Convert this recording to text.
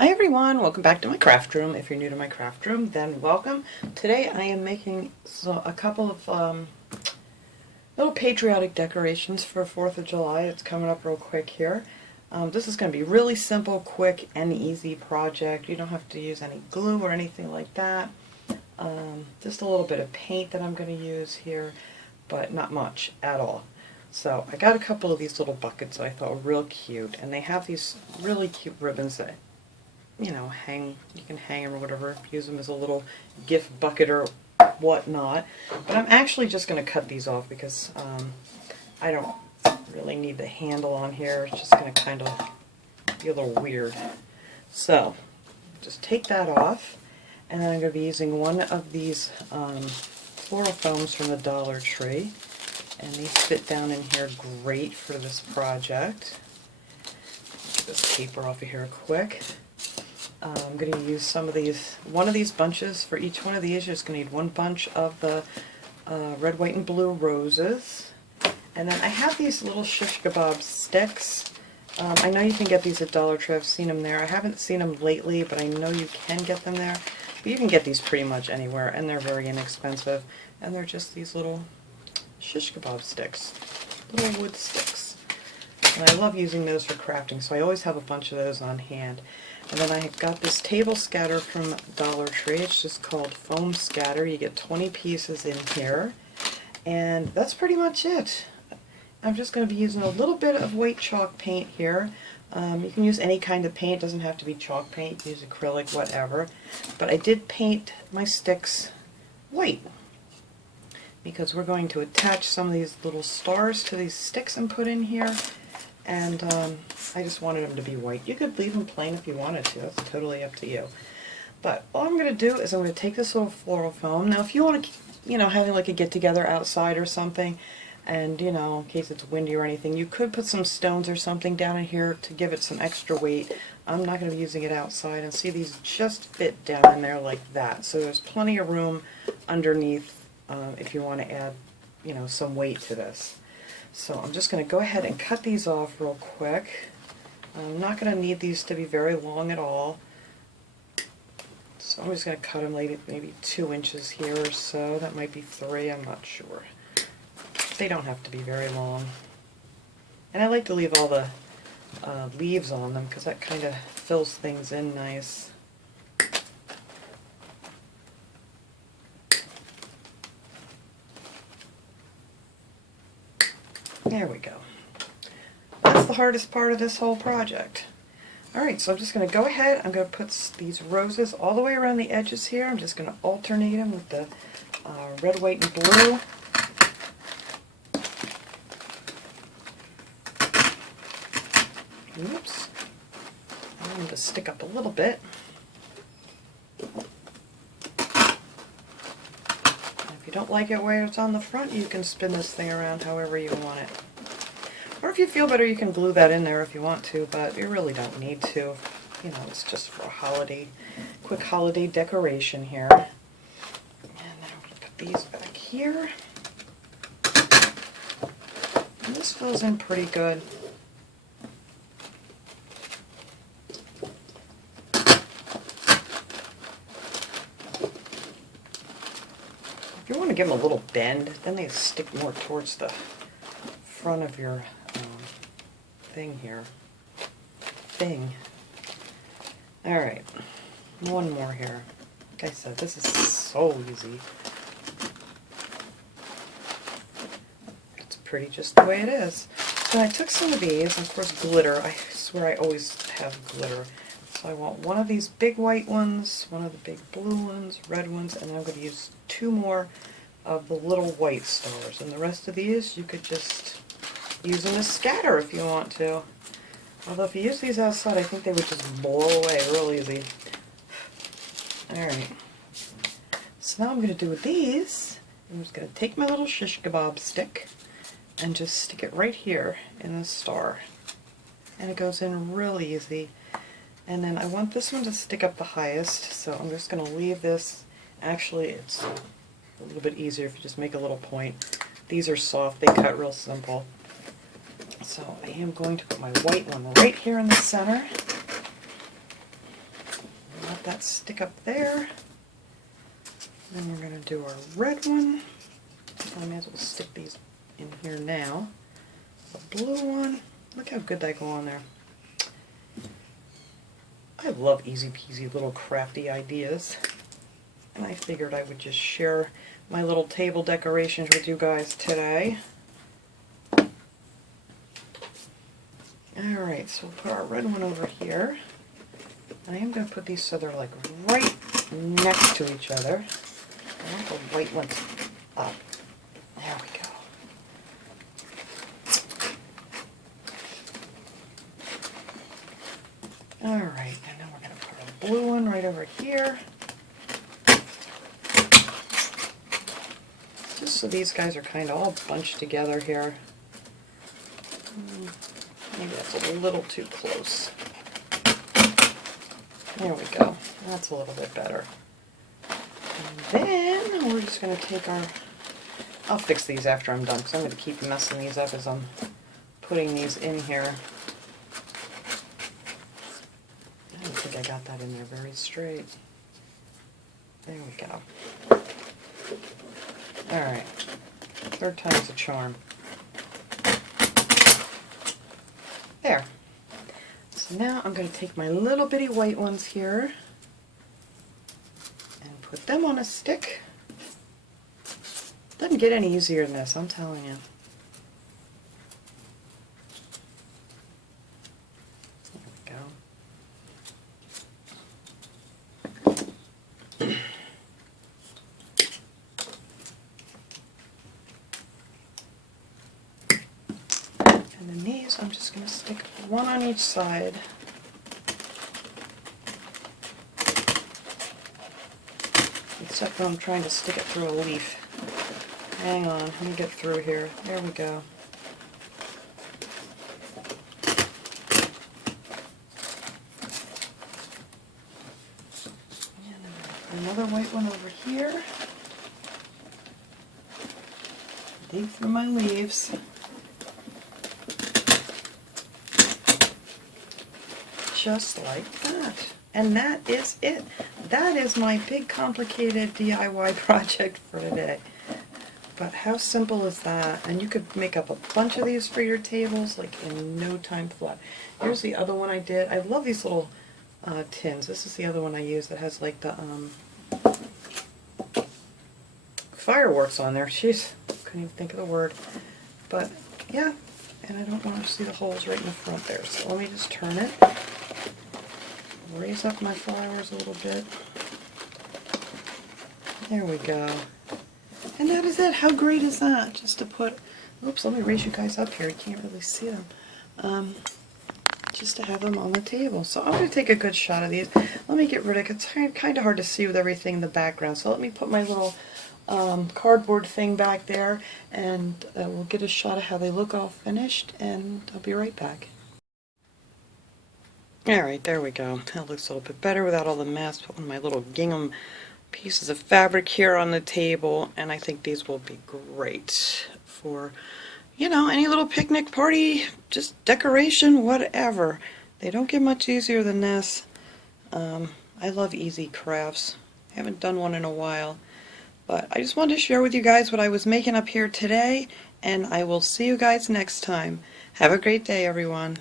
Hi everyone, welcome back to my craft room. If you're new to my craft room, then welcome. Today I am making a couple of little patriotic decorations for 4th of July. It's coming up real quick here. This is going to be really simple, quick, and easy project. You don't have to use any glue or anything like that. Just a little bit of paint that I'm going to use here, but not much at all. So I got a couple of these little buckets that I thought were real cute, and they have these really cute ribbons that, you know, you can hang them or whatever, use them as a little gift bucket or whatnot. But I'm actually just going to cut these off because I don't really need the handle on here. It's just going to kind of be a little weird. So just take that off, and then I'm going to be using one of these floral foams from the Dollar Tree. And these fit down in here great for this project. Get this paper off of here quick. I'm going to use one of these bunches for each one of these. You're just going to need one bunch of the red, white, and blue roses. And then I have these little shish kebab sticks. I know you can get these at Dollar Tree. I've seen them there. I haven't seen them lately, but I know you can get them there. But you can get these pretty much anywhere, and they're very inexpensive. And they're just these little shish kebab sticks, little wood sticks. And I love using those for crafting, so I always have a bunch of those on hand. And then I got this table scatter from Dollar Tree. It's just called foam scatter. You get 20 pieces in here, and that's pretty much it. I'm just going to be using a little bit of white chalk paint here. You can use any kind of paint. It doesn't have to be chalk paint. You can use acrylic, whatever. But I did paint my sticks white, because we're going to attach some of these little stars to these sticks and put in here, and I just wanted them to be white. You could leave them plain if you wanted to, that's totally up to you. But all I'm going to do is I'm going to take this little floral foam. Now if you want to, having like a get-together outside or something, and in case it's windy or anything, you could put some stones or something down in here to give it some extra weight. I'm not going to be using it outside, and see, these just fit down in there like that, so there's plenty of room underneath if you want to add, some weight to this. So I'm just going to go ahead and cut these off real quick. I'm not going to need these to be very long at all. So I'm just going to cut them maybe 2 inches here or so. That might be 3, I'm not sure. They don't have to be very long. And I like to leave all the leaves on them because that kind of fills things in nice. There we go. That's the hardest part of this whole project. Alright, so I'm just going to go ahead, I'm going to put these roses all the way around the edges here. I'm just going to alternate them with the red, white, and blue. Oops. I want them to stick up a little bit. If you don't like it where it's on the front, you can spin this thing around however you want it. Or if you feel better, you can glue that in there if you want to, but you really don't need to. It's just for a quick holiday decoration here. And then I'm going to put these back here. And this fills in pretty good. If you want to give them a little bend, then they stick more towards the front of your thing. Alright, one more here. Like I said, this is so easy. It's pretty just the way it is. So I took some of these, of course glitter. I swear I always have glitter. So I want one of these big white ones, one of the big blue ones, red ones, and then I'm going to use 2 more of the little white stars. And the rest of these you could just use them as scatter if you want to. Although if you use these outside, I think they would just blow away real easy. Alright. So now I'm going to do with these, I'm just going to take my little shish kebab stick and just stick it right here in the star. And it goes in real easy. And then I want this one to stick up the highest, so I'm just going to leave this. Actually, it's a little bit easier if you just make a little point. These are soft, they cut real simple. So I am going to put my white one right here in the center. let that stick up there. Then we're going to do our red one. I may as well stick these in here now. The blue one. Look how good they go on there. I love easy peasy little crafty ideas. And I figured I would just share my little table decorations with you guys today. Alright, so we'll put our red one over here. And I am going to put these so they're like right next to each other. I want the white ones up. There we go. Alright, and then we're going to put a blue one right over here. Just so these guys are kind of all bunched together here. Maybe that's a little too close. There we go. That's a little bit better. And then we're just going to take our... I'll fix these after I'm done, because I'm going to keep messing these up as I'm putting these in here. I don't think I got that in there very straight. There we go. Alright. Third time's a charm. There. So now I'm going to take my little bitty white ones here and put them on a stick. Doesn't get any easier than this, I'm telling you. There we go. And then these, I'm just going to stick one on each side. Except when I'm trying to stick it through a leaf. Hang on, let me get through here. There we go. And another white one over here. Dig through my leaves. Just like that. And that is it. That is my big complicated DIY project for today. But how simple is that? And you could make up a bunch of these for your tables like in no time flat. Here's the other one I did. I love these little tins. This is the other one I use that has like the fireworks on there. Jeez, couldn't even think of the word. But yeah, and I don't want to see the holes right in the front there. So let me just turn it. Raise up my flowers a little bit. There we go. And that is it. How great is that? Just to put, oops, let me raise you guys up here. You can't really see them. Just to have them on the table. So I'm going to take a good shot of these. Let me get rid of it. It's kind of hard to see with everything in the background. So let me put my little cardboard thing back there, and we'll get a shot of how they look all finished, and I'll be right back. Alright, there we go. That looks a little bit better without all the mess. Put one of my little gingham pieces of fabric here on the table, and I think these will be great for, you know, any little picnic party, just decoration, whatever. They don't get much easier than this. I love easy crafts. I haven't done one in a while, but I just wanted to share with you guys what I was making up here today, and I will see you guys next time. Have a great day, everyone.